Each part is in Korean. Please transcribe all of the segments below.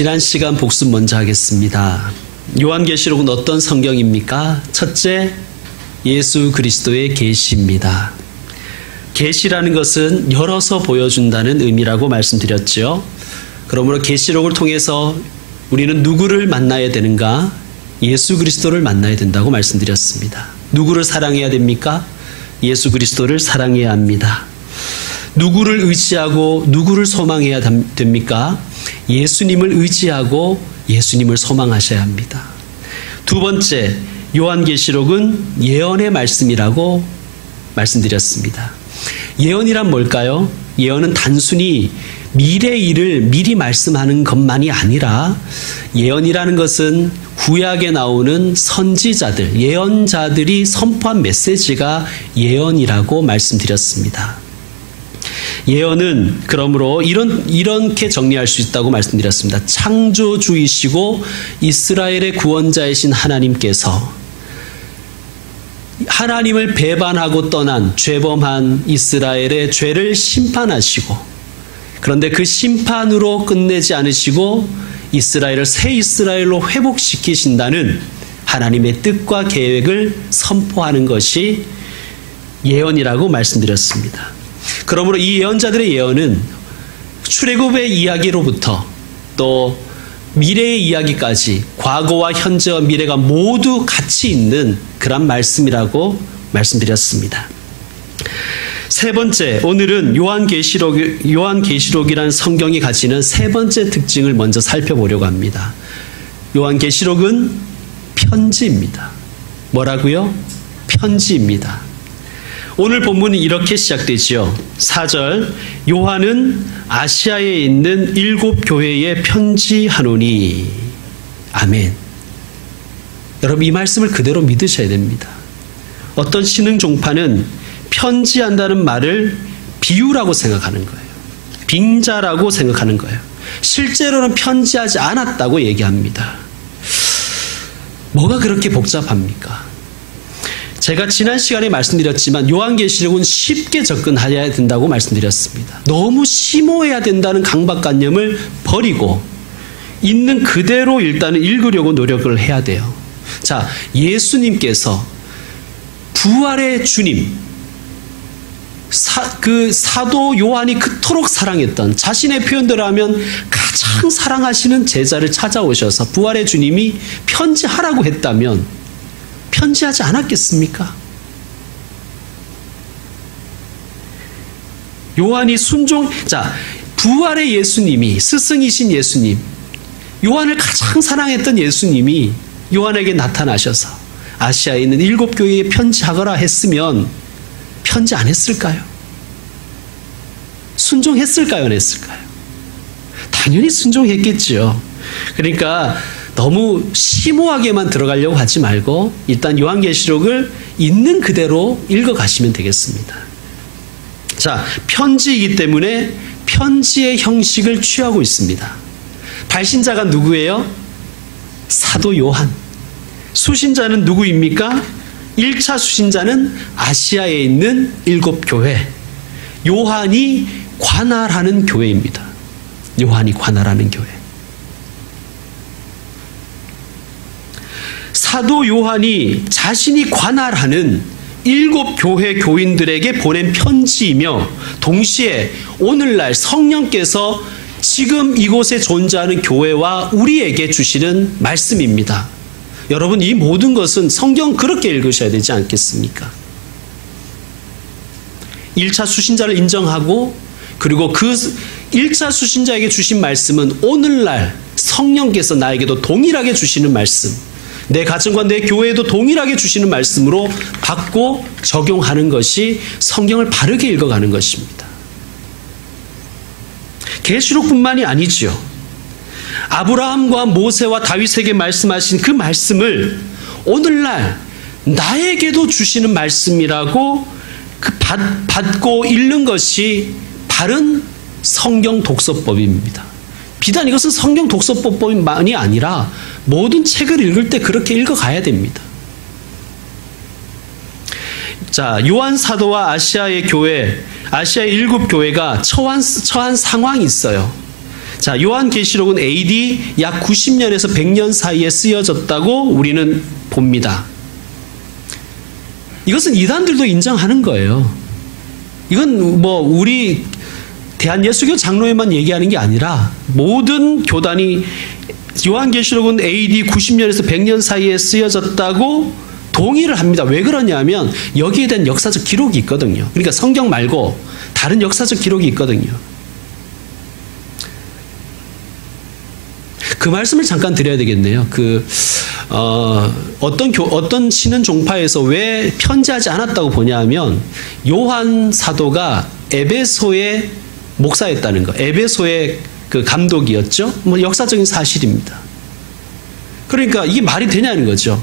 지난 시간 복습 먼저 하겠습니다. 요한계시록은 어떤 성경입니까? 첫째, 예수 그리스도의 계시입니다. 계시라는 것은 열어서 보여준다는 의미라고 말씀드렸죠. 그러므로 계시록을 통해서 우리는 누구를 만나야 되는가? 예수 그리스도를 만나야 된다고 말씀드렸습니다. 누구를 사랑해야 됩니까? 예수 그리스도를 사랑해야 합니다. 누구를 의지하고 누구를 소망해야 됩니까? 예수님을 의지하고 예수님을 소망하셔야 합니다. 두 번째, 요한계시록은 예언의 말씀이라고 말씀드렸습니다. 예언이란 뭘까요? 예언은 단순히 미래의 일을 미리 말씀하는 것만이 아니라 예언이라는 것은 구약에 나오는 선지자들, 예언자들이 선포한 메시지가 예언이라고 말씀드렸습니다. 예언은 그러므로 이렇게 정리할 수 있다고 말씀드렸습니다. 창조주이시고 이스라엘의 구원자이신 하나님께서 하나님을 배반하고 떠난 죄범한 이스라엘의 죄를 심판하시고, 그런데 그 심판으로 끝내지 않으시고 이스라엘을 새 이스라엘로 회복시키신다는 하나님의 뜻과 계획을 선포하는 것이 예언이라고 말씀드렸습니다. 그러므로 이 예언자들의 예언은 출애굽의 이야기로부터 또 미래의 이야기까지 과거와 현재와 미래가 모두 같이 있는 그런 말씀이라고 말씀드렸습니다. 세 번째, 오늘은 요한계시록이라는 성경이 가지는 세 번째 특징을 먼저 살펴보려고 합니다. 요한계시록은 편지입니다. 뭐라고요? 편지입니다. 오늘 본문은 이렇게 시작되지요. 4절, 요한은 아시아에 있는 7 교회에 편지하노니. 아멘. 여러분, 이 말씀을 그대로 믿으셔야 됩니다. 어떤 신흥 종파는 편지한다는 말을 비유라고 생각하는 거예요. 빙자라고 생각하는 거예요. 실제로는 편지하지 않았다고 얘기합니다. 뭐가 그렇게 복잡합니까? 제가 지난 시간에 말씀드렸지만 요한계시록은 쉽게 접근해야 된다고 말씀드렸습니다. 너무 심오해야 된다는 강박관념을 버리고 있는 그대로 일단은 읽으려고 노력을 해야 돼요. 자, 예수님께서 부활의 주님, 그 사도 요한이 그토록 사랑했던, 자신의 표현대로 하면 가장 사랑하시는 제자를 찾아오셔서 부활의 주님이 편지하라고 했다면 편지하지 않았겠습니까? 요한이 부활의 예수님이, 스승이신 예수님, 요한을 가장 사랑했던 예수님이 요한에게 나타나셔서 아시아에 있는 7 교회에 편지하거라 했으면 편지 안 했을까요? 순종했을까요? 안 했을까요? 당연히 순종했겠지요. 그러니까 너무 심오하게만 들어가려고 하지 말고 일단 요한계시록을 있는 그대로 읽어가시면 되겠습니다. 자, 편지이기 때문에 편지의 형식을 취하고 있습니다. 발신자가 누구예요? 사도 요한. 수신자는 누구입니까? 1차 수신자는 아시아에 있는 7 교회. 요한이 관할하는 교회입니다. 요한이 관할하는 교회. 사도 요한이 자신이 관할하는 7 교회 교인들에게 보낸 편지이며 동시에 오늘날 성령께서 지금 이곳에 존재하는 교회와 우리에게 주시는 말씀입니다. 여러분, 이 모든 것은 성경 그렇게 읽으셔야 되지 않겠습니까? 1차 수신자를 인정하고 그리고 그 1차 수신자에게 주신 말씀은 오늘날 성령께서 나에게도 동일하게 주시는 말씀, 내 가정과 내 교회에도 동일하게 주시는 말씀으로 받고 적용하는 것이 성경을 바르게 읽어가는 것입니다. 계시록뿐만이 아니지요. 아브라함과 모세와 다윗에게 말씀하신 그 말씀을 오늘날 나에게도 주시는 말씀이라고 받고 읽는 것이 바른 성경 독서법입니다. 비단 이것은 성경 독서법만이 아니라 모든 책을 읽을 때 그렇게 읽어가야 됩니다. 자, 요한 사도와 아시아의 교회, 아시아의 7 교회가 처한 상황이 있어요. 자, 요한계시록은 AD 약 90년에서 100년 사이에 쓰여졌다고 우리는 봅니다. 이것은 이단들도 인정하는 거예요. 이건 뭐 우리 대한예수교 장로회만 얘기하는 게 아니라 모든 교단이 요한계시록은 AD 90년에서 100년 사이에 쓰여졌다고 동의를 합니다. 왜 그러냐면 여기에 대한 역사적 기록이 있거든요. 그러니까 성경 말고 다른 역사적 기록이 있거든요. 그 말씀을 잠깐 드려야 되겠네요. 어떤 신은 종파에서 왜 편지하지 않았다고 보냐 하면 요한 사도가 에베소의 목사였다는 거. 에베소의 그 감독이었죠. 뭐 역사적인 사실입니다. 그러니까 이게 말이 되냐는 거죠.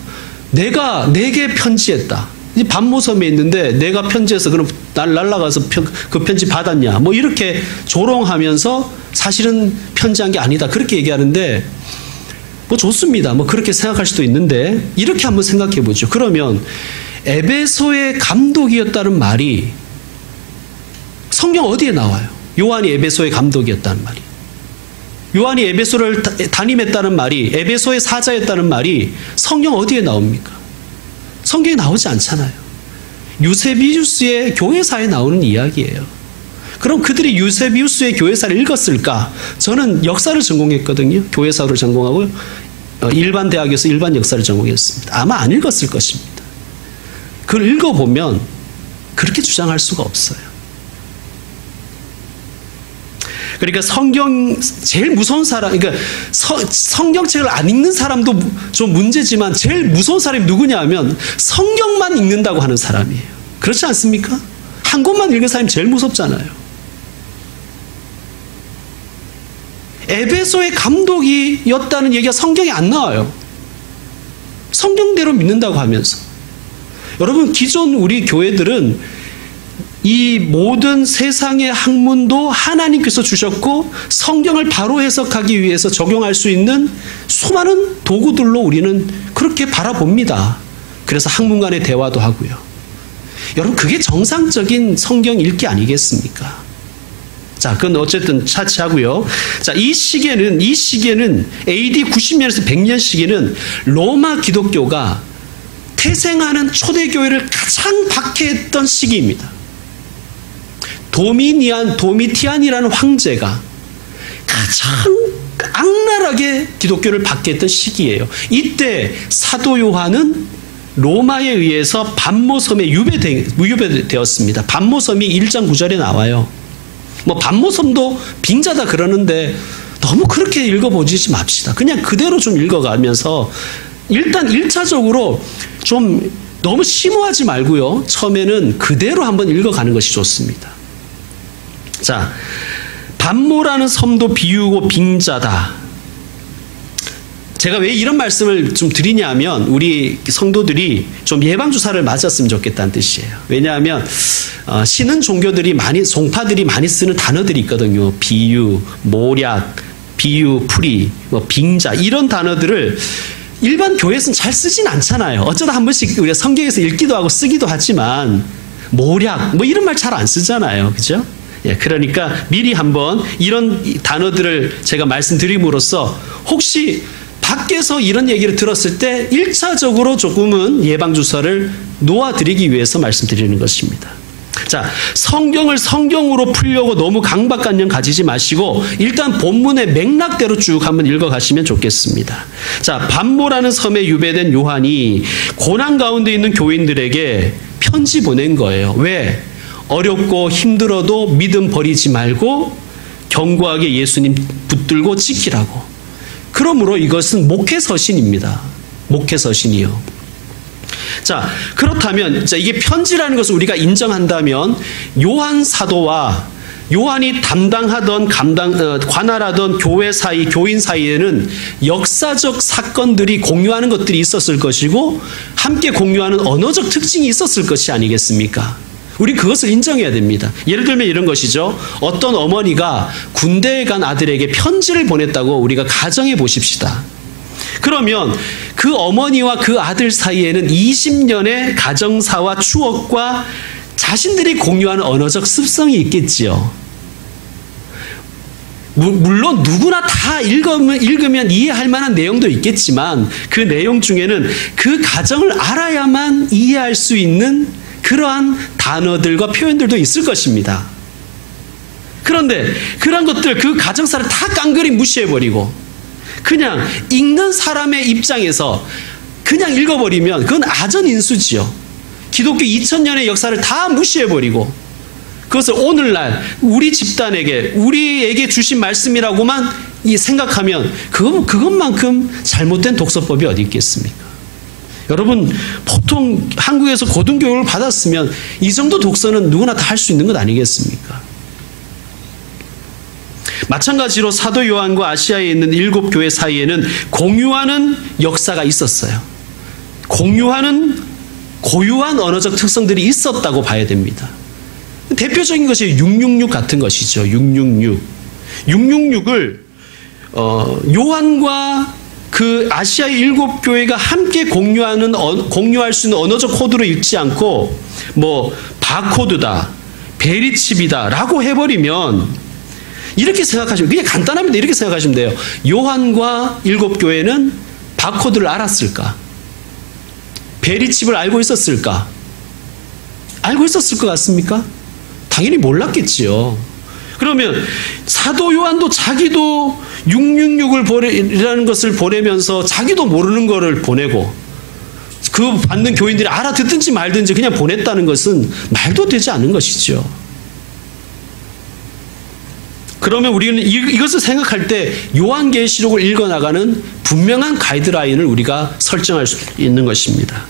내가 내게 편지했다. 반모섬에 있는데 내가 편지해서 그럼 날라가서 그 편지 받았냐. 뭐 이렇게 조롱하면서 사실은 편지한 게 아니다. 그렇게 얘기하는데 뭐 좋습니다. 뭐 그렇게 생각할 수도 있는데 이렇게 한번 생각해 보죠. 그러면 에베소의 감독이었다는 말이 성경 어디에 나와요? 요한이 에베소의 감독이었다는 말이. 요한이 에베소를 담임했다는 말이, 에베소의 사자였다는 말이 성경 어디에 나옵니까? 성경에 나오지 않잖아요. 유세비우스의 교회사에 나오는 이야기예요. 그럼 그들이 유세비우스의 교회사를 읽었을까? 저는 역사를 전공했거든요. 교회사를 전공하고 일반 대학에서 일반 역사를 전공했습니다. 아마 안 읽었을 것입니다. 그걸 읽어보면 그렇게 주장할 수가 없어요. 그러니까 성경 제일 무서운 사람, 그러니까 성경책을 안 읽는 사람도 좀 문제지만 제일 무서운 사람이 누구냐 하면 성경만 읽는다고 하는 사람이에요. 그렇지 않습니까? 한 권만 읽는 사람이 제일 무섭잖아요. 에베소의 감독이었다는 얘기가 성경에 안 나와요. 성경대로 믿는다고 하면서. 여러분, 기존 우리 교회들은 이 모든 세상의 학문도 하나님께서 주셨고 성경을 바로 해석하기 위해서 적용할 수 있는 수많은 도구들로 우리는 그렇게 바라봅니다. 그래서 학문 간의 대화도 하고요. 여러분, 그게 정상적인 성경 읽기 아니겠습니까? 자, 그건 어쨌든 차치하고요. 자, 이 시기에는 AD 90년에서 100년 시기는 로마 기독교가 태생하는 초대교회를 가장 박해했던 시기입니다. 도미티안이라는 황제가 가장 악랄하게 기독교를 박해했던 시기예요. 이때 사도 요한은 로마에 의해서 반모섬에 유배되었습니다. 반모섬이 1장 9절에 나와요. 뭐 반모섬도 빙자다 그러는데 너무 그렇게 읽어보지 맙시다. 그냥 그대로 좀 읽어가면서 일단 1차적으로 좀 너무 심오하지 말고요. 처음에는 그대로 한번 읽어가는 것이 좋습니다. 자, 반모라는 섬도 비우고 빙자다. 제가 왜 이런 말씀을 좀 드리냐면 우리 성도들이 좀 예방주사를 맞았으면 좋겠다는 뜻이에요. 왜냐하면 신은 종교들이 종파들이 많이 쓰는 단어들이 있거든요. 비유, 모략, 비유, 풀이, 뭐 빙자 이런 단어들을 일반 교회에서는 잘 쓰진 않잖아요. 어쩌다 한 번씩 우리가 성경에서 읽기도 하고 쓰기도 하지만 모략 뭐 이런 말 잘 안 쓰잖아요. 그죠? 예, 그러니까 미리 한번 이런 단어들을 제가 말씀드림으로써 혹시 밖에서 이런 얘기를 들었을 때 1차적으로 조금은 예방주사를 놓아드리기 위해서 말씀드리는 것입니다. 자, 성경을 성경으로 풀려고 너무 강박관념 가지지 마시고 일단 본문의 맥락대로 쭉 한번 읽어가시면 좋겠습니다. 자, 반모라는 섬에 유배된 요한이 고난 가운데 있는 교인들에게 편지 보낸 거예요. 왜? 어렵고 힘들어도 믿음 버리지 말고 견고하게 예수님 붙들고 지키라고. 그러므로 이것은 목회서신입니다. 목회서신이요. 자, 그렇다면 이게 편지라는 것을 우리가 인정한다면 요한 사도와 요한이 관할하던 교회 사이, 교인 사이에는 역사적 사건들이 공유하는 것들이 있었을 것이고 함께 공유하는 언어적 특징이 있었을 것이 아니겠습니까? 우리 그것을 인정해야 됩니다. 예를 들면 이런 것이죠. 어떤 어머니가 군대에 간 아들에게 편지를 보냈다고 우리가 가정해 보십시다. 그러면 그 어머니와 그 아들 사이에는 20년의 가정사와 추억과 자신들이 공유하는 언어적 습성이 있겠지요. 물론 누구나 다 읽으면 이해할 만한 내용도 있겠지만 그 내용 중에는 그 가정을 알아야만 이해할 수 있는 그러한 단어들과 표현들도 있을 것입니다. 그런데 그런 것들 그 가정사를 다 깡그리 무시해버리고 그냥 읽는 사람의 입장에서 그냥 읽어버리면 그건 아전인수지요. 기독교 2000년의 역사를 다 무시해버리고 그것을 오늘날 우리 집단에게 우리에게 주신 말씀이라고만 생각하면 그것만큼 잘못된 독서법이 어디 있겠습니까? 여러분 보통 한국에서 고등교육을 받았으면 이 정도 독서는 누구나 다 할 수 있는 것 아니겠습니까? 마찬가지로 사도 요한과 아시아에 있는 7교회 사이에는 공유하는 역사가 있었어요. 고유한 언어적 특성들이 있었다고 봐야 됩니다. 대표적인 것이 666 같은 것이죠. 666. 666을 요한과 그 아시아의 7교회가 함께 공유할 수 있는 언어적 코드로 읽지 않고 뭐 바코드다, 베리칩이다 라고 해버리면 이렇게 생각하시면 그냥 간단합니다. 이렇게 생각하시면 돼요. 요한과 7교회는 바코드를 알았을까? 베리칩을 알고 있었을까? 알고 있었을 것 같습니까? 당연히 몰랐겠지요. 그러면 사도 요한도 자기도 666이라는 것을 보내면서 자기도 모르는 거를 보내고 그 받는 교인들이 알아듣든지 말든지 그냥 보냈다는 것은 말도 되지 않은 것이죠. 그러면 우리는 이것을 생각할 때 요한계시록을 읽어나가는 분명한 가이드라인을 우리가 설정할 수 있는 것입니다.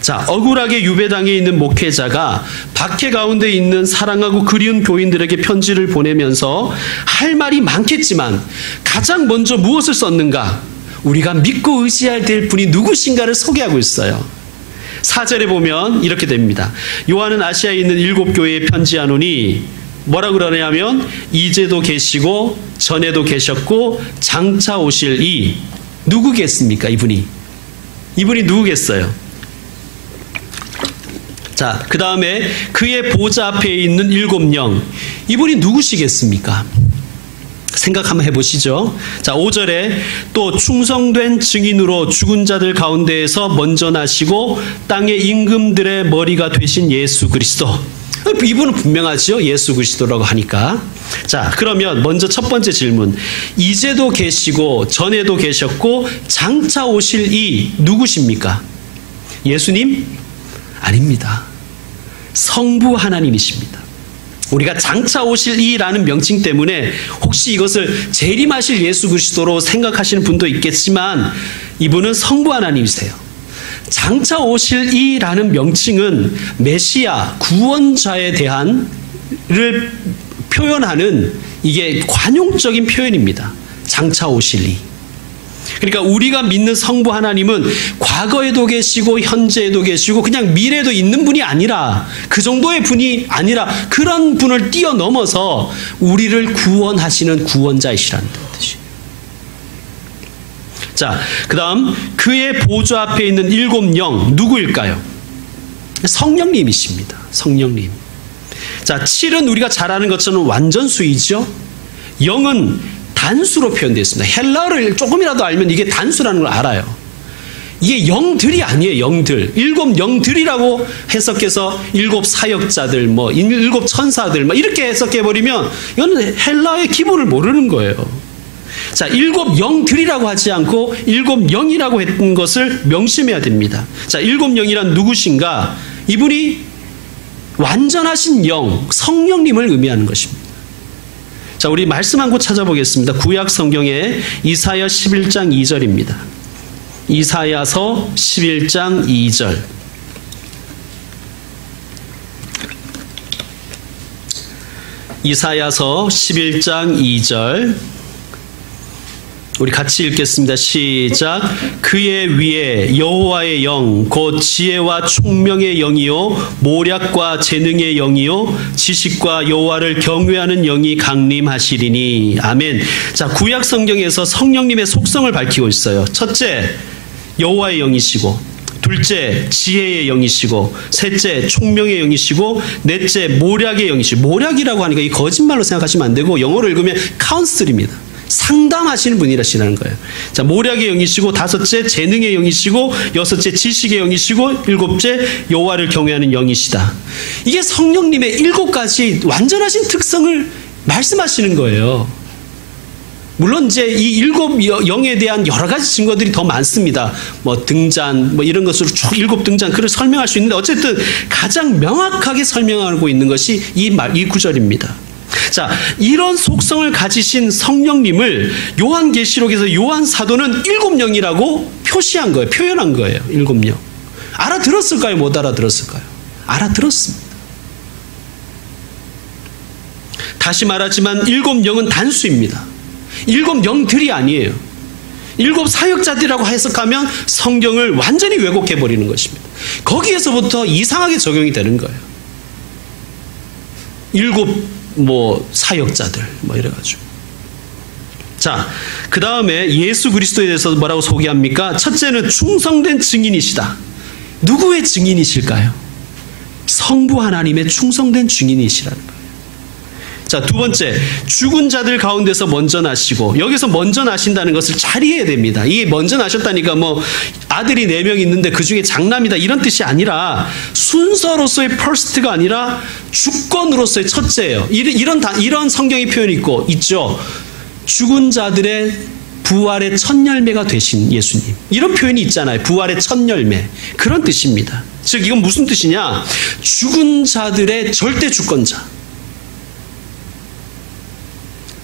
자, 억울하게 유배당에 있는 목회자가 박해 가운데 있는 사랑하고 그리운 교인들에게 편지를 보내면서 할 말이 많겠지만 가장 먼저 무엇을 썼는가? 우리가 믿고 의지해야 될 분이 누구신가를 소개하고 있어요. 4절에 보면 이렇게 됩니다. 요한은 아시아에 있는 7교회에 편지하노니 뭐라 그러냐면 이제도 계시고 전에도 계셨고 장차 오실 이 누구겠습니까? 이분이 누구겠어요? 자, 그 다음에 그의 보좌 앞에 있는 7영 이분이 누구시겠습니까? 생각 한번 해보시죠. 자, 5절에 또 충성된 증인으로 죽은 자들 가운데에서 먼저 나시고 땅의 임금들의 머리가 되신 예수 그리스도. 이분은 분명하죠. 예수 그리스도라고 하니까. 자, 그러면 먼저 첫 번째 질문. 이제도 계시고 전에도 계셨고 장차 오실 이 누구십니까? 예수님? 아닙니다. 성부 하나님이십니다. 우리가 장차 오실 이라는 명칭 때문에 혹시 이것을 재림하실 예수 그리스도로 생각하시는 분도 있겠지만 이분은 성부 하나님이세요. 장차 오실 이라는 명칭은 메시아 구원자에 대한을 표현하는 이게 관용적인 표현입니다. 장차 오실 이. 그러니까 우리가 믿는 성부 하나님은 과거에도 계시고 현재에도 계시고 그냥 미래에도 있는 분이 아니라 그 정도의 분이 아니라 그런 분을 뛰어넘어서 우리를 구원하시는 구원자이시라는 뜻이에요. 자, 그 다음 그의 보좌 앞에 있는 7영 누구일까요? 성령님이십니다. 성령님. 자, 7은 우리가 잘 아는 것처럼 완전수이죠. 0은 단수로 표현되어 있습니다. 헬라어를 조금이라도 알면 이게 단수라는 걸 알아요. 이게 영들이 아니에요. 영들. 7 영들이라고 해석해서 7 사역자들, 7 천사들 이렇게 해석해버리면 이거는 헬라어의 기본을 모르는 거예요. 자, 7 영들이라고 하지 않고 7 영이라고 했던 것을 명심해야 됩니다. 자, 7 영이란 누구신가? 이분이 완전하신 영, 성령님을 의미하는 것입니다. 자, 우리 말씀 한 곳 찾아보겠습니다. 구약 성경의 이사야 11장 2절입니다. 이사야서 11장 2절. 이사야서 11장 2절. 우리 같이 읽겠습니다. 시작. 그의 위에 여호와의 영 곧 지혜와 총명의 영이요 모략과 재능의 영이요 지식과 여호와를 경외하는 영이 강림하시리니. 아멘. 자, 구약 성경에서 성령님의 속성을 밝히고 있어요. 첫째, 여호와의 영이시고, 둘째 지혜의 영이시고, 셋째 총명의 영이시고, 넷째 모략의 영이시고. 모략이라고 하니까 이 거짓말로 생각하시면 안 되고, 영어로 읽으면 카운슬입니다. 상담하시는 분이라시라는 거예요. 자, 모략의 영이시고, 다섯째 재능의 영이시고, 여섯째 지식의 영이시고, 일곱째 여호와를 경외하는 영이시다. 이게 성령님의 7가지 완전하신 특성을 말씀하시는 거예요. 물론 이제 이 7 영에 대한 여러 가지 증거들이 더 많습니다. 뭐 등잔, 뭐 이런 것으로 쭉 7 등잔, 그걸 설명할 수 있는데, 어쨌든 가장 명확하게 설명하고 있는 것이 이 구절입니다. 자, 이런 속성을 가지신 성령님을 요한계시록에서 요한 사도는 7 영이라고 표시한 거예요. 표현한 거예요. 7 영. 알아들었을까요? 못 알아들었을까요? 알아들었습니다. 다시 말하지만 7 영은 단수입니다. 7 영들이 아니에요. 7 사역자들이라고 해석하면 성경을 완전히 왜곡해버리는 것입니다. 거기에서부터 이상하게 적용이 되는 거예요. 7 사역자들 이래가지고. 자, 그 다음에 예수 그리스도에 대해서 뭐라고 소개합니까? 첫째는 충성된 증인이시다. 누구의 증인이실까요? 성부 하나님의 충성된 증인이시라는 거예요. 자, 두 번째, 죽은 자들 가운데서 먼저 나시고. 여기서 먼저 나신다는 것을 잘 이해해야 됩니다. 이게 먼저 나셨다니까 아들이 4명 있는데 그 중에 장남이다 이런 뜻이 아니라, 순서로서의 퍼스트가 아니라 주권으로서의 첫째예요. 이런 성경의 표현이 있죠. 죽은 자들의 부활의 첫 열매가 되신 예수님. 이런 표현이 있잖아요. 부활의 첫 열매. 그런 뜻입니다. 즉 이건 무슨 뜻이냐? 죽은 자들의 절대 주권자.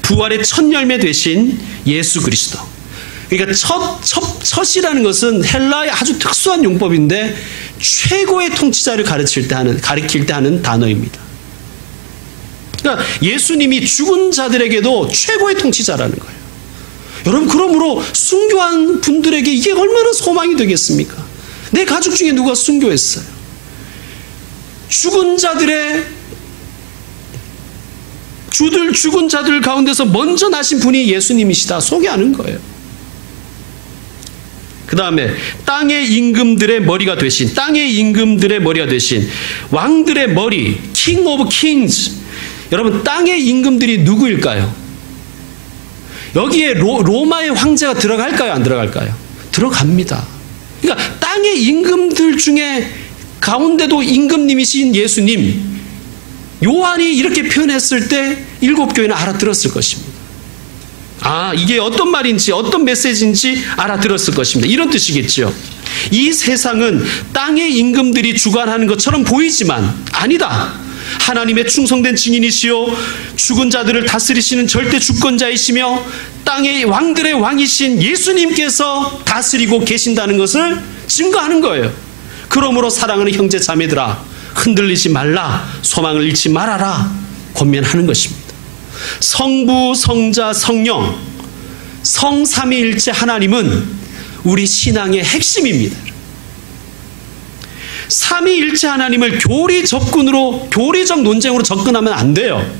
부활의 첫 열매 되신 예수 그리스도. 그러니까 첫이라는 것은 헬라의 아주 특수한 용법인데, 최고의 통치자를 가리킬 때 하는 단어입니다. 그러니까 예수님이 죽은 자들에게도 최고의 통치자라는 거예요. 여러분, 그러므로 순교한 분들에게 이게 얼마나 소망이 되겠습니까? 내 가족 중에 누가 순교했어요? 죽은 자들 가운데서 먼저 나신 분이 예수님이시다 소개하는 거예요. 그 다음에 땅의 임금들의 머리가 되신, 왕들의 머리, King of Kings. 여러분, 땅의 임금들이 누구일까요? 여기에 로마의 황제가 들어갈까요? 안 들어갈까요? 들어갑니다. 그러니까 땅의 임금들 중에 가운데도 임금님이신 예수님, 요한이 이렇게 표현했을 때 7 교회는 알아들었을 것입니다. 아, 이게 어떤 말인지, 어떤 메시지인지 알아들었을 것입니다. 이런 뜻이겠죠. 이 세상은 땅의 임금들이 주관하는 것처럼 보이지만 아니다. 하나님의 충성된 증인이시요, 죽은 자들을 다스리시는 절대 주권자이시며 땅의 왕들의 왕이신 예수님께서 다스리고 계신다는 것을 증거하는 거예요. 그러므로 사랑하는 형제 자매들아, 흔들리지 말라, 소망을 잃지 말아라 권면하는 것입니다. 성부, 성자, 성령, 성삼위일체 하나님은 우리 신앙의 핵심입니다. 삼위일체 하나님을 교리적 논쟁으로 접근하면 안 돼요.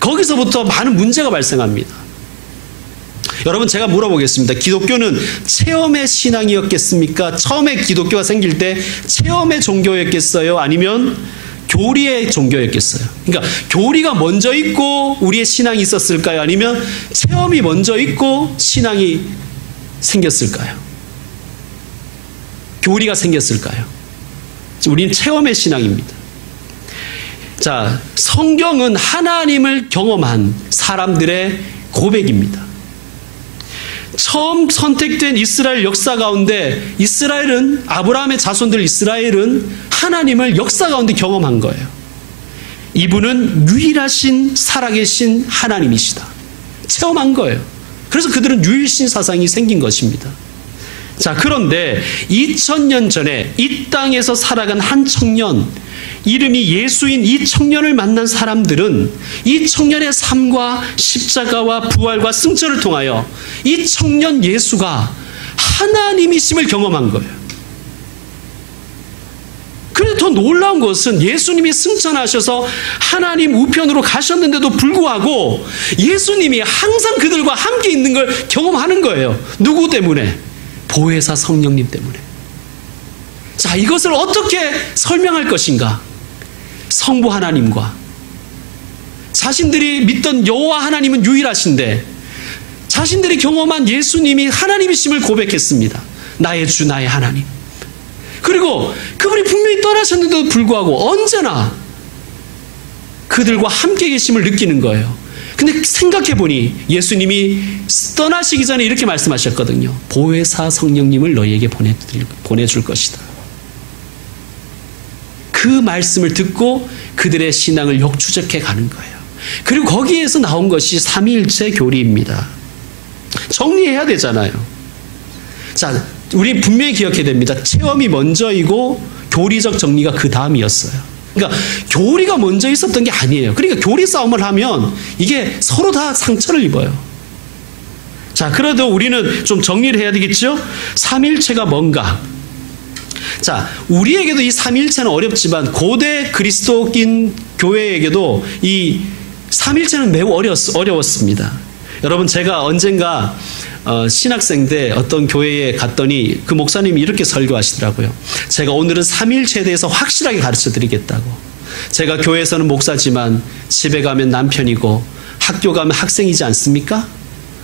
거기서부터 많은 문제가 발생합니다. 여러분, 제가 물어보겠습니다. 기독교는 체험의 신앙이었겠습니까? 처음에 기독교가 생길 때 체험의 종교였겠어요? 아니면 교리의 종교였겠어요? 그러니까 교리가 먼저 있고 우리의 신앙이 있었을까요? 아니면 체험이 먼저 있고 신앙이 생겼을까요? 교리가 생겼을까요? 우리는 체험의 신앙입니다. 자, 성경은 하나님을 경험한 사람들의 고백입니다. 처음 선택된 이스라엘 역사 가운데 아브라함의 자손들 이스라엘은 하나님을 역사 가운데 경험한 거예요. 이분은 유일하신 살아계신 하나님이시다. 체험한 거예요. 그래서 그들은 유일신 사상이 생긴 것입니다. 자, 그런데 2000년 전에 이 땅에서 살아간 한 청년, 이름이 예수인 이 청년을 만난 사람들은 이 청년의 삶과 십자가와 부활과 승천을 통하여 이 청년 예수가 하나님이심을 경험한 거예요. 그런데 더 놀라운 것은 예수님이 승천하셔서 하나님 우편으로 가셨는데도 불구하고 예수님이 항상 그들과 함께 있는 걸 경험하는 거예요. 누구 때문에? 보혜사 성령님 때문에. 자, 이것을 어떻게 설명할 것인가? 성부 하나님과 자신들이 믿던 여호와 하나님은 유일하신데 자신들이 경험한 예수님이 하나님이심을 고백했습니다. 나의 주, 나의 하나님. 그리고 그분이 분명히 떠나셨는데도 불구하고 언제나 그들과 함께 계심을 느끼는 거예요. 근데 생각해보니 예수님이 떠나시기 전에 이렇게 말씀하셨거든요. 보혜사 성령님을 너희에게 보내줄 것이다. 그 말씀을 듣고 그들의 신앙을 역추적해 가는 거예요. 그리고 거기에서 나온 것이 삼위일체 교리입니다. 정리해야 되잖아요. 자, 우리 분명히 기억해야 됩니다. 체험이 먼저이고 교리적 정리가 그 다음이었어요. 그러니까 교리가 먼저 있었던 게 아니에요. 그러니까 교리 싸움을 하면 이게 서로 다 상처를 입어요. 자, 그래도 우리는 좀 정리를 해야 되겠죠? 삼위일체가 뭔가? 자, 우리에게도 이 삼위일체는 어렵지만 고대 그리스도인 교회에게도 이 삼위일체는 매우 어려웠습니다. 여러분, 제가 언젠가 신학생 때 어떤 교회에 갔더니 그 목사님이 이렇게 설교하시더라고요. 제가 오늘은 삼위일체에 대해서 확실하게 가르쳐 드리겠다고. 제가 교회에서는 목사지만 집에 가면 남편이고 학교 가면 학생이지 않습니까?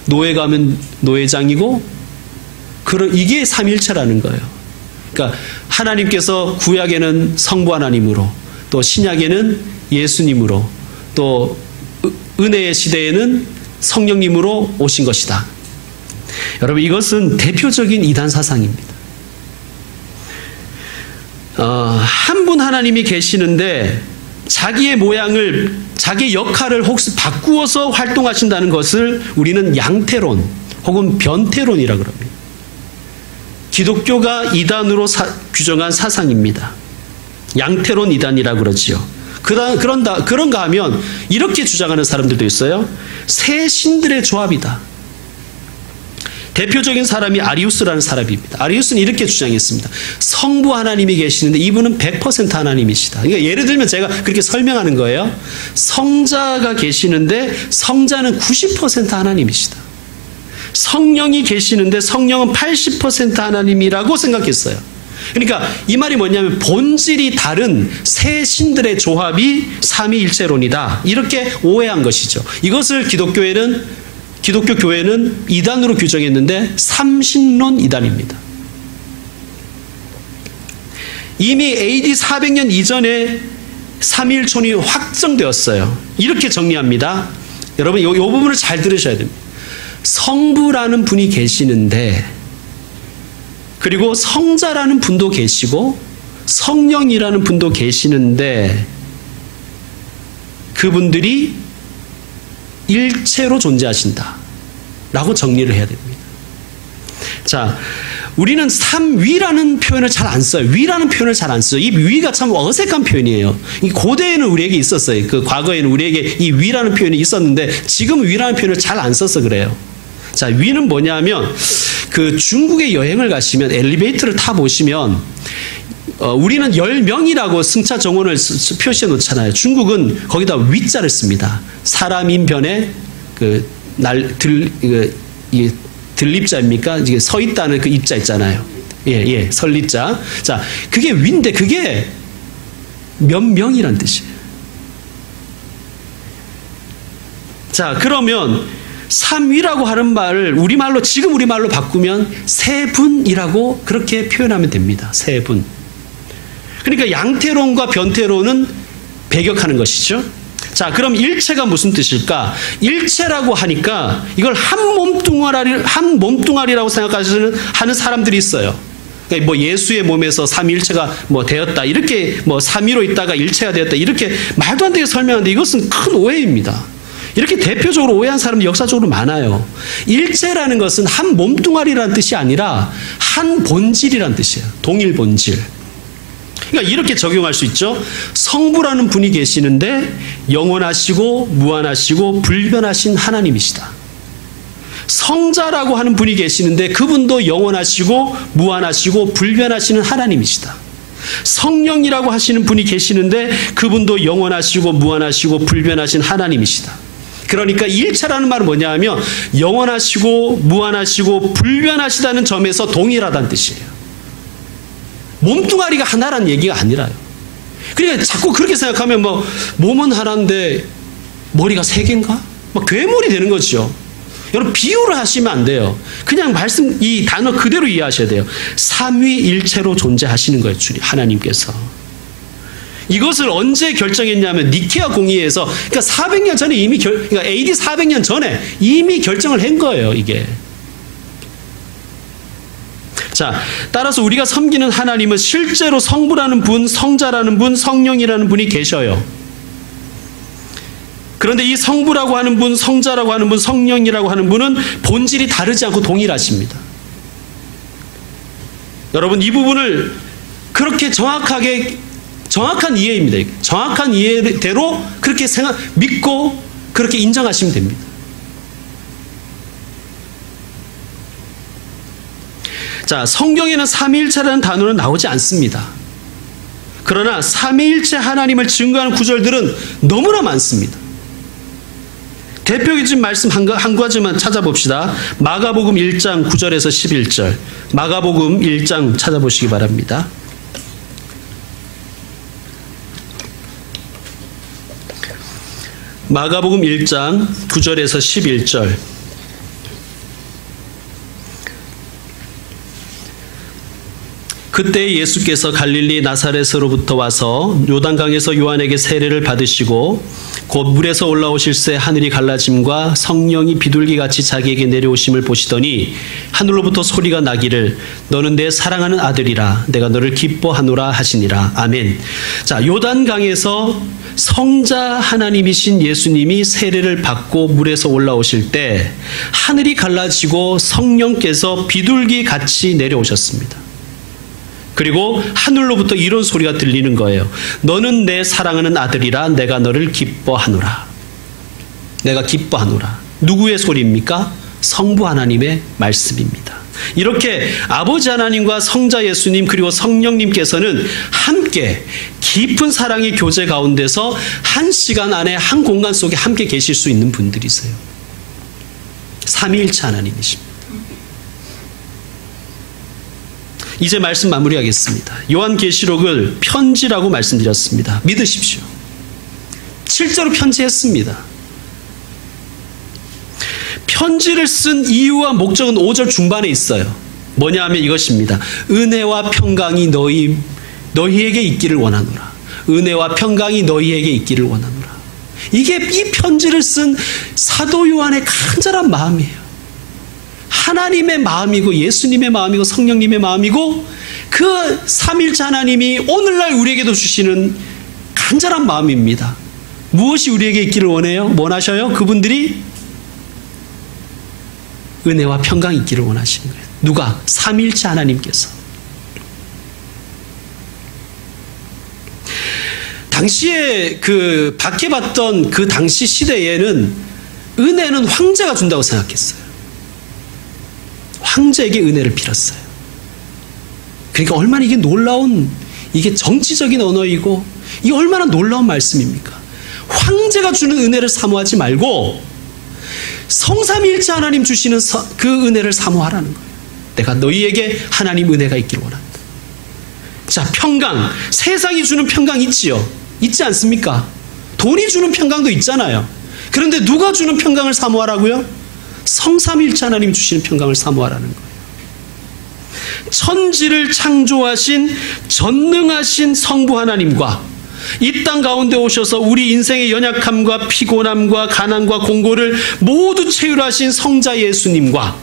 노예 가면 노예장이고 이게 삼위일체라는 거예요. 그러니까 하나님께서 구약에는 성부 하나님으로 또 신약에는 예수님으로 또 은혜의 시대에는 성령님으로 오신 것이다. 여러분, 이것은 대표적인 이단 사상입니다. 한 분 하나님이 계시는데 자기의 모양을, 자기의 역할을 혹시 바꾸어서 활동하신다는 것을 우리는 양태론 혹은 변태론이라고 합니다. 기독교가 이단으로 규정한 사상입니다. 양태론 이단이라고 그러지요. 그런가 하면 이렇게 주장하는 사람들도 있어요. 새 신들의 조합이다. 대표적인 사람이 아리우스라는 사람입니다. 아리우스는 이렇게 주장했습니다. 성부 하나님이 계시는데 이분은 100% 하나님이시다. 그러니까 예를 들면 제가 그렇게 설명하는 거예요. 성자가 계시는데 성자는 90% 하나님이시다. 성령이 계시는데 성령은 80% 하나님이라고 생각했어요. 그러니까 이 말이 뭐냐면 본질이 다른 새 신들의 조합이 삼위일체론이다. 이렇게 오해한 것이죠. 이것을 기독교 교회는 이단으로 규정했는데 삼신론 이단입니다. 이미 AD 400년 이전에 삼위일체론이 확정되었어요. 이렇게 정리합니다. 여러분, 이 부분을 잘 들으셔야 됩니다. 성부라는 분이 계시는데, 그리고 성자라는 분도 계시고 성령이라는 분도 계시는데 그분들이 일체로 존재하신다 라고 정리를 해야 됩니다. 자, 우리는 삼위라는 표현을 잘 안 써요. 위라는 표현을 잘 안 써요. 이 위가 참 어색한 표현이에요. 이 고대에는 우리에게 있었어요. 그 과거에는 우리에게 이 위라는 표현이 있었는데 지금 위라는 표현을 잘 안 써서 그래요. 자, 위는 뭐냐면 그 중국에 여행을 가시면 엘리베이터를 타 보시면 우리는 10명이라고 승차 정원을 표시해 놓잖아요. 중국은 거기다 위자를 씁니다. 사람인 변에 들립자입니까? 이게 서 있다는 그 입자 있잖아요. 예, 설립자. 자, 그게 위인데 그게 몇 명이란 뜻이에요. 자, 그러면 삼위라고 하는 말을 지금 우리말로 바꾸면 세 분이라고 그렇게 표현하면 됩니다. 세 분. 그러니까 양태론과 변태론은 배격하는 것이죠. 자, 그럼 일체가 무슨 뜻일까? 일체라고 하니까 이걸 한 몸뚱아리라고 생각하는 사람들이 있어요. 그러니까 뭐 예수의 몸에서 삼위일체가 되었다. 이렇게 삼위로 있다가 일체가 되었다. 이렇게 말도 안 되게 설명하는데 이것은 큰 오해입니다. 이렇게 대표적으로 오해한 사람이 역사적으로 많아요. 일체라는 것은 한 몸뚱아리라는 뜻이 아니라 한 본질이라는 뜻이에요. 동일 본질. 그러니까 이렇게 적용할 수 있죠. 성부라는 분이 계시는데 영원하시고 무한하시고 불변하신 하나님이시다. 성자라고 하는 분이 계시는데 그분도 영원하시고 무한하시고 불변하시는 하나님이시다. 성령이라고 하시는 분이 계시는데 그분도 영원하시고 무한하시고 불변하신 하나님이시다. 그러니까 일체라는 말은 뭐냐 하면 영원하시고 무한하시고 불변하시다는 점에서 동일하다는 뜻이에요. 몸뚱아리가 하나라는 얘기가 아니라요. 그러니까 자꾸 그렇게 생각하면 몸은 하나인데 머리가 세 개인가? 괴물이 되는 거죠. 여러분 비유를 하시면 안 돼요. 그냥 이 단어 그대로 이해하셔야 돼요. 삼위일체로 존재하시는 거예요. 하나님께서. 이것을 언제 결정했냐면 니케아 공의회에서 그러니까 400년 전에 그러니까 AD 400년 전에 이미 결정을 한 거예요. 이게. 자, 따라서 우리가 섬기는 하나님은 실제로 성부라는 분, 성자라는 분, 성령이라는 분이 계셔요. 그런데 이 성부라고 하는 분, 성자라고 하는 분, 성령이라고 하는 분은 본질이 다르지 않고 동일하십니다. 여러분 이 부분을 그렇게 정확한 이해입니다. 정확한 이해대로 그렇게 믿고 그렇게 인정하시면 됩니다. 자, 성경에는 삼위일체라는 단어는 나오지 않습니다. 그러나 삼위일체 하나님을 증거하는 구절들은 너무나 많습니다. 대표적인 말씀 한 가지만 찾아봅시다. 마가복음 1장 9절에서 11절. 마가복음 1장 찾아보시기 바랍니다. 마가복음 1장 9절에서 11절. 그때 예수께서 갈릴리 나사렛으로부터 와서 요단강에서 요한에게 세례를 받으시고 곧 물에서 올라오실새 하늘이 갈라짐과 성령이 비둘기같이 자기에게 내려오심을 보시더니 하늘로부터 소리가 나기를 너는 내 사랑하는 아들이라 내가 너를 기뻐하노라 하시니라. 아멘. 자, 요단강에서 성자 하나님이신 예수님이 세례를 받고 물에서 올라오실 때 하늘이 갈라지고 성령께서 비둘기같이 내려오셨습니다. 그리고 하늘로부터 이런 소리가 들리는 거예요. 너는 내 사랑하는 아들이라 내가 너를 기뻐하노라. 내가 기뻐하노라. 누구의 소리입니까? 성부 하나님의 말씀입니다. 이렇게 아버지 하나님과 성자 예수님 그리고 성령님께서는 함께 깊은 사랑의 교제 가운데서 한 시간 안에 한 공간 속에 함께 계실 수 있는 분들이세요. 삼위일체 하나님이십니다. 이제 말씀 마무리하겠습니다. 요한계시록을 편지라고 말씀드렸습니다. 믿으십시오. 실제로 편지했습니다. 편지를 쓴 이유와 목적은 5절 중반에 있어요. 뭐냐 하면 이것입니다. 은혜와 평강이 너희에게 있기를 원하노라. 은혜와 평강이 너희에게 있기를 원하노라. 이게 이 편지를 쓴 사도 요한의 간절한 마음이에요. 하나님의 마음이고 예수님의 마음이고 성령님의 마음이고 그 삼일체 하나님이 오늘날 우리에게도 주시는 간절한 마음입니다. 무엇이 우리에게 있기를 원하셔요? 그분들이 은혜와 평강이 있기를 원하시는 거예요. 누가? 삼일체 하나님께서. 당시에 박해받던 그 당시 시대에는 은혜는 황제가 준다고 생각했어요. 황제에게 은혜를 빌었어요. 그러니까 얼마나 이게 놀라운, 이게 정치적인 언어이고 이게 얼마나 놀라운 말씀입니까? 황제가 주는 은혜를 사모하지 말고 성삼위일체 하나님 주시는 그 은혜를 사모하라는 거예요. 내가 너희에게 하나님 은혜가 있기를 원한다. 자, 평강. 세상이 주는 평강 있지요? 있지 않습니까? 돈이 주는 평강도 있잖아요. 그런데 누가 주는 평강을 사모하라고요? 성삼위일체 하나님 주시는 평강을 사모하라는 거예요. 천지를 창조하신 전능하신 성부 하나님과 이 땅 가운데 오셔서 우리 인생의 연약함과 피곤함과 가난과 공고를 모두 채울하신 성자 예수님과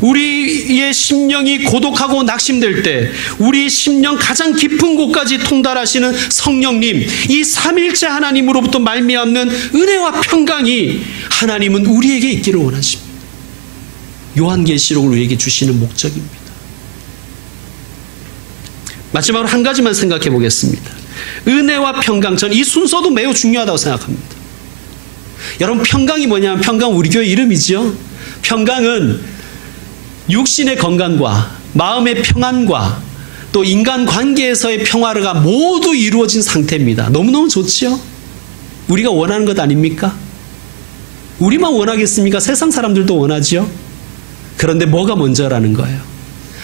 우리의 심령이 고독하고 낙심될 때 우리 심령 가장 깊은 곳까지 통달하시는 성령님, 이 삼일체 하나님으로부터 말미암는 은혜와 평강이 하나님은 우리에게 있기를 원하십니다. 요한계시록을 우리에게 주시는 목적입니다. 마지막으로 한 가지만 생각해 보겠습니다. 은혜와 평강, 저는 이 순서도 매우 중요하다고 생각합니다. 여러분, 평강이 뭐냐면 평강 우리 교회 이름이지요. 평강은 육신의 건강과 마음의 평안과 또 인간관계에서의 평화가 모두 이루어진 상태입니다. 너무너무 좋지요? 우리가 원하는 것 아닙니까? 우리만 원하겠습니까? 세상 사람들도 원하지요? 그런데 뭐가 먼저라는 거예요?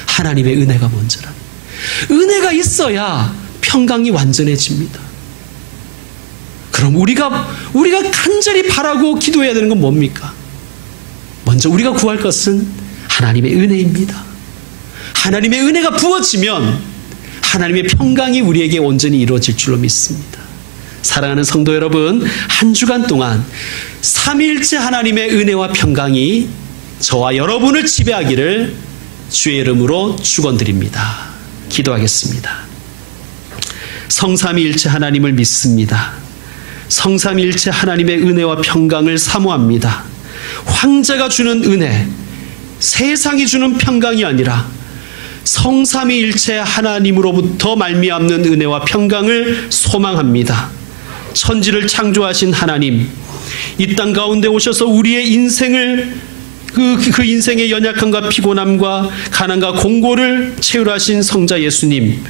하나님의 은혜가 먼저라는 거예요. 은혜가 있어야 평강이 완전해집니다. 그럼 우리가 간절히 바라고 기도해야 되는 건 뭡니까? 먼저 우리가 구할 것은 하나님의 은혜입니다. 하나님의 은혜가 부어지면 하나님의 평강이 우리에게 온전히 이루어질 줄로 믿습니다. 사랑하는 성도 여러분, 한 주간 동안 삼위일체 하나님의 은혜와 평강이 저와 여러분을 지배하기를 주의 이름으로 축원드립니다. 기도하겠습니다. 성삼위일체 하나님을 믿습니다. 성삼위일체 하나님의 은혜와 평강을 사모합니다. 황제가 주는 은혜, 세상이 주는 평강이 아니라 성삼위일체 하나님으로부터 말미암는 은혜와 평강을 소망합니다. 천지를 창조하신 하나님, 이 땅 가운데 오셔서 우리의 인생을 그 인생의 연약함과 피곤함과 가난과 공고를 채울하신 성자 예수님,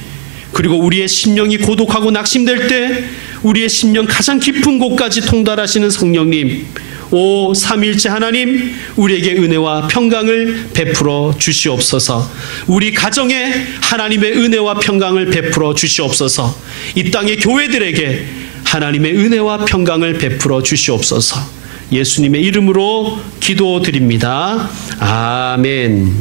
그리고 우리의 심령이 고독하고 낙심될 때 우리의 심령 가장 깊은 곳까지 통달하시는 성령님, 오 삼위일체 하나님, 우리에게 은혜와 평강을 베풀어 주시옵소서. 우리 가정에 하나님의 은혜와 평강을 베풀어 주시옵소서. 이 땅의 교회들에게 하나님의 은혜와 평강을 베풀어 주시옵소서. 예수님의 이름으로 기도드립니다. 아멘.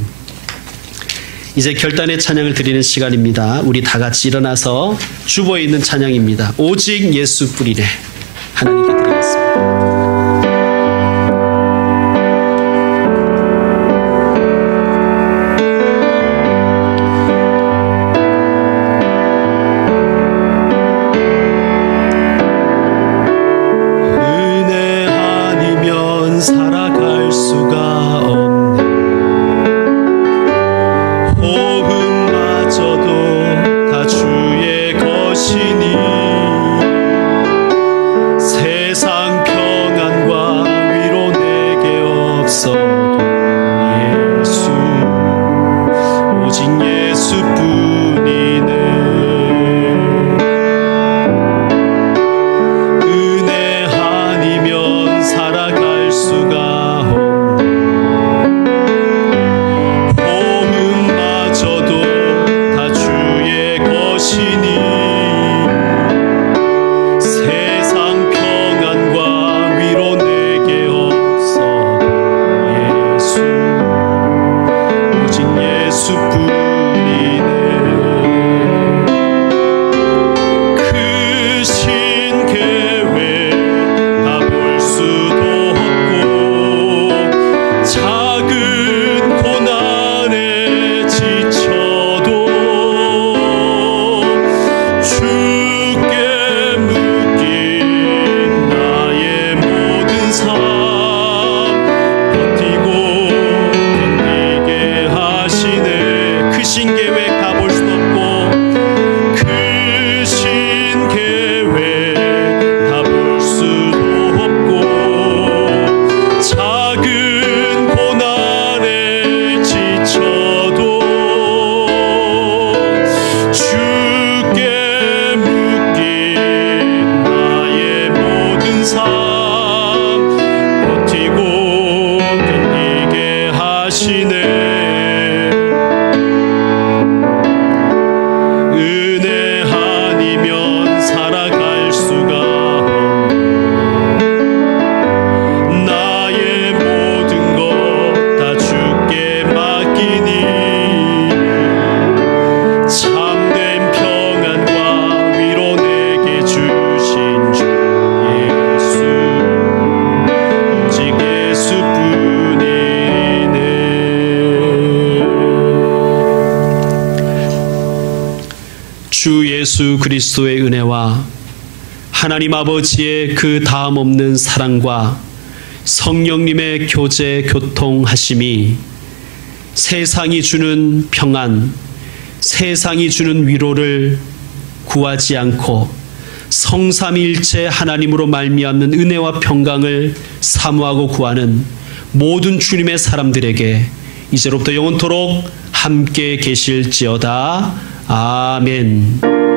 이제 결단의 찬양을 드리는 시간입니다. 우리 다 같이 일어나서 주보에 있는 찬양입니다. 오직 예수 뿌리네. 하나님께 드리겠습니다. 살아갈 수가 없네. 호흡마저도 다 주의 것이니 세상 평안과 위로 내게 없어도 예수, 오직 예수뿐이네. 은혜 아니면 살아갈 수가 없네. 호흡마저도 다 주의 것이니 세상 평안과 위로 내게 없어도 예수, 오직 예수뿐이네. 크신 계획 다 볼 수도 없고 작은 고난에 지쳐도 주께 묶인 나의 모든 삶 버티고 견디게 하시네. 크신 계획 다 볼 수도 없고 크신 계획 다 볼 수도 없고 작은 고난에 지쳐도 주께 묶인 나의 모든 삶 버티고 견디게 하시네. 은혜 아니면 살아갈 수가 없네. 나의 모든 것 다 주께 맡기니 참된 평안과 위로 내게 주신 주 예수, 오직 예수뿐이네. 주 예수 그리스도의 은혜와 하나님 아버지의 그 다음 없는 사랑과 성령님의 교제 교통하심이 세상이 주는 평안, 세상이 주는 위로를 구하지 않고 성삼위일체 하나님으로 말미암는 은혜와 평강을 사모하고 구하는 모든 주님의 사람들에게 이제로부터 영원토록 함께 계실지어다. 아멘.